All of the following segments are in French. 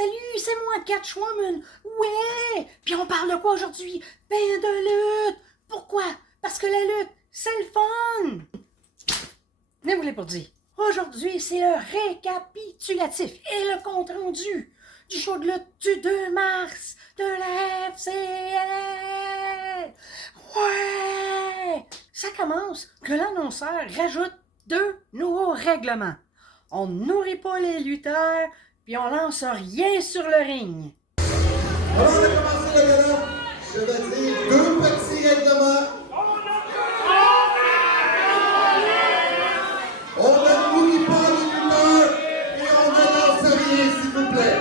salut, c'est moi, Catchwoman. Ouais! Puis on parle de quoi aujourd'hui? Ben de lutte! Pourquoi? Parce que la lutte, c'est le fun! Mais vous l'avez pour dire. Aujourd'hui, c'est le récapitulatif et le compte-rendu du show de lutte du 2 mars de la FCL. Ouais! Ça commence que l'annonceur rajoute 2 nouveaux règlements. On nourrit pas les lutteurs, puis on lance rien sur le ring. Alors, on a commencé le gala. Je vais dire 2 petits règlements. On ne nourrit pas les lutteurs et on ne lance rien, s'il vous plaît.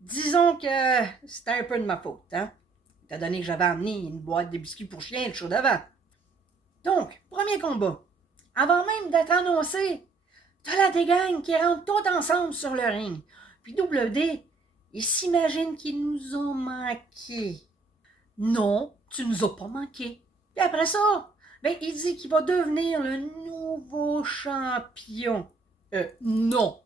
Disons que c'était un peu de ma faute, hein? Étant donné que j'avais amené une boîte de biscuits pour chien le show d'avant. Donc, premier combat. Avant même d'être annoncé, t'as la dégagne qui rentre tout ensemble sur le ring. Puis WD, il s'imagine qu'ils nous ont manqué. Non, tu nous as pas manqué. Puis après ça, ben, il dit qu'il va devenir le nouveau champion. Non.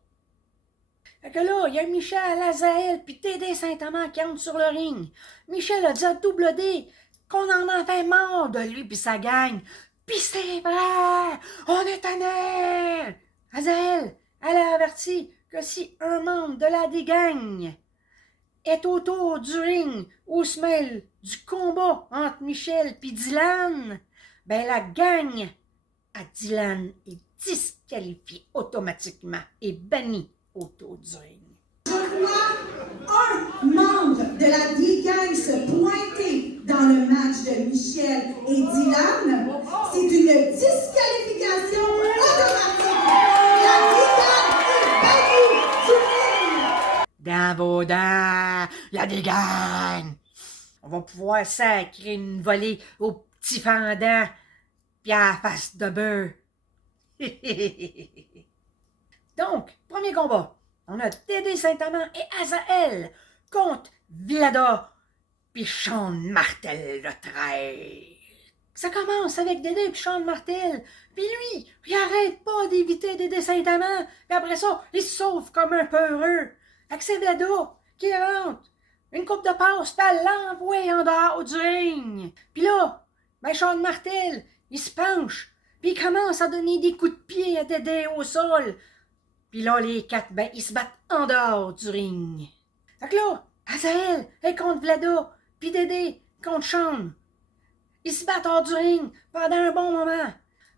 Fait que là, il y a Michel Azael puis Tédé Saint-Amand qui entrent sur le ring. Michel a dit à WD qu'on en avait marre de lui puis sa gang. Pis c'est vrai! On est tanné! Azael, elle a averti que si un membre de la dégagne est autour du ring où se mêle du combat entre Michel et Dylan, ben la gang à Dylan est disqualifiée automatiquement et bannie autour du ring. Je vois un membre de la D-Gang se pointer dans le match de Michel et Dylan. C'est une disqualification automatique. La D-Gang est bannie du ring. Dans vos dents, la dégagne! On va pouvoir sacrer une volée au petit fendant pis à la face de bœuf. Donc, premier combat. On a Tédé Saint-Amand et Azael contre Vlada puis Sean Martel le traître. Ça commence avec Dédé puis Sean Martel. Puis lui, il arrête pas d'éviter Dédé Saint-Amand. Puis après ça, il se sauve comme un peureux. Fait que c'est Vlada qui rentre. Une coupe de passe, puis elle l'envoie en dehors du ring. Puis là, ben Sean Martel, il se penche. Puis il commence à donner des coups de pied à Dédé au sol. Puis là, les 4, ben, ils se battent en dehors du ring. Fait que là, Azael est contre Vlada, puis Dédé contre Sean. Ils se battent hors du ring pendant un bon moment.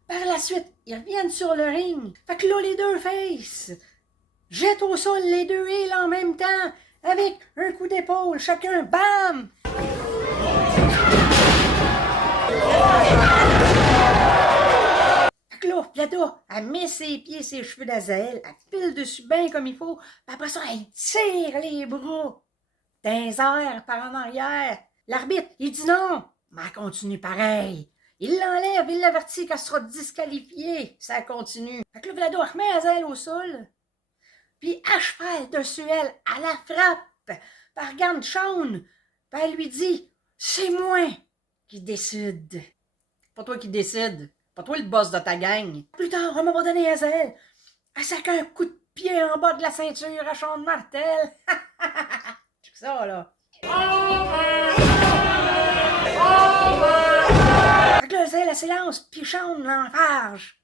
Par la suite, ils reviennent sur le ring. Fait que là, les deux faces jettent au sol les deux heels en même temps, avec un coup d'épaule, chacun, bam! Fait que là, Vlada, elle met ses pieds, ses cheveux d'Azael, elle pile dessus bien comme il faut, puis après ça, elle tire les bras d'un airs par en arrière. L'arbitre, il dit non, mais elle continue pareil. Il l'enlève, il l'avertit qu'elle sera disqualifiée. Ça continue. Fait que là, Vlada remet Azael au sol, puis à cheval dessus elle la frappe. Puis elle regarde Sean, puis elle lui dit « C'est moi qui décide. » Pas toi qui décide. Pas toi le boss de ta gang. Plus tard, à un moment donné, Azael, elle sac un coup de pied en bas de la ceinture à Sean Martel. C'est ça, là. Fait que là, Azael, elle s'élance, puis Sean l'enfarge.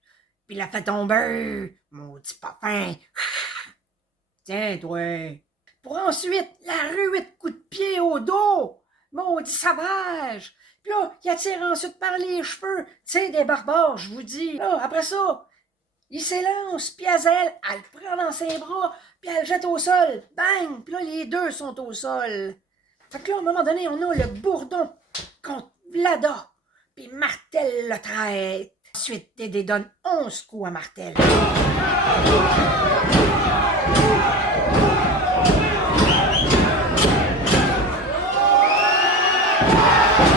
Puis la fait tomber. Maudit papin. Tiens, toi. Pour ensuite la ruer de coups de pied au dos. Maudit sauvage. Puis là, il attire ensuite par les cheveux. Tu sais, des barbares, je vous dis. Là, après ça, il s'élance, puis Azael, elle le prend dans ses bras, puis elle le jette au sol. Bang! Puis là, les deux sont au sol. Fait que là, à un moment donné, on a le bourdon contre Vlada, puis Martel le traite. Ensuite, Dédé donne 11 coups à Martel.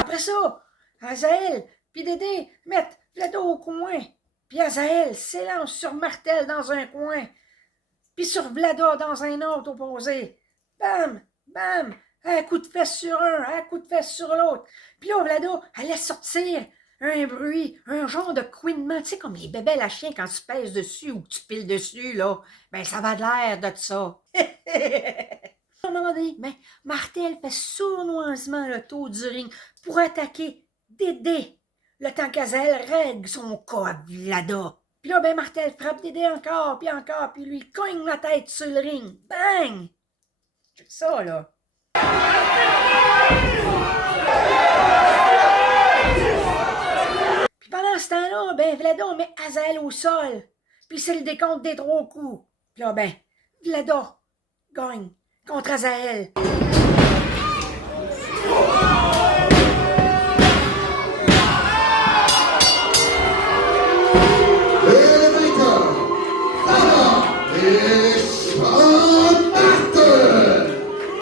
Après ça, Azael puis Dédé mettent Vlada au coin. Puis Azael s'élance sur Martel dans un coin. Puis sur Vlada dans un autre opposé. Bam! Bam! Un coup de fesse sur un coup de fesse sur l'autre. Puis là, Vlada, elle laisse sortir un bruit, un genre de couinement. Tu sais, comme les bébés à chien quand tu pèses dessus ou que tu piles dessus, là. Ben, ça va de l'air de ça. moment donné, ben, Martel fait sournoisement le tour du ring pour attaquer Dédé. Le temps qu'Azazel règle son cas à Vlada. Puis là, ben, Martel frappe Dédé encore, puis lui cogne la tête sur le ring. Bang! C'est ça, là. Puis pendant ce temps-là, ben, Vlada met Azazel au sol. Puis c'est le décompte des 3 coups. Puis là, ben, Vlada gagne contre Azazel.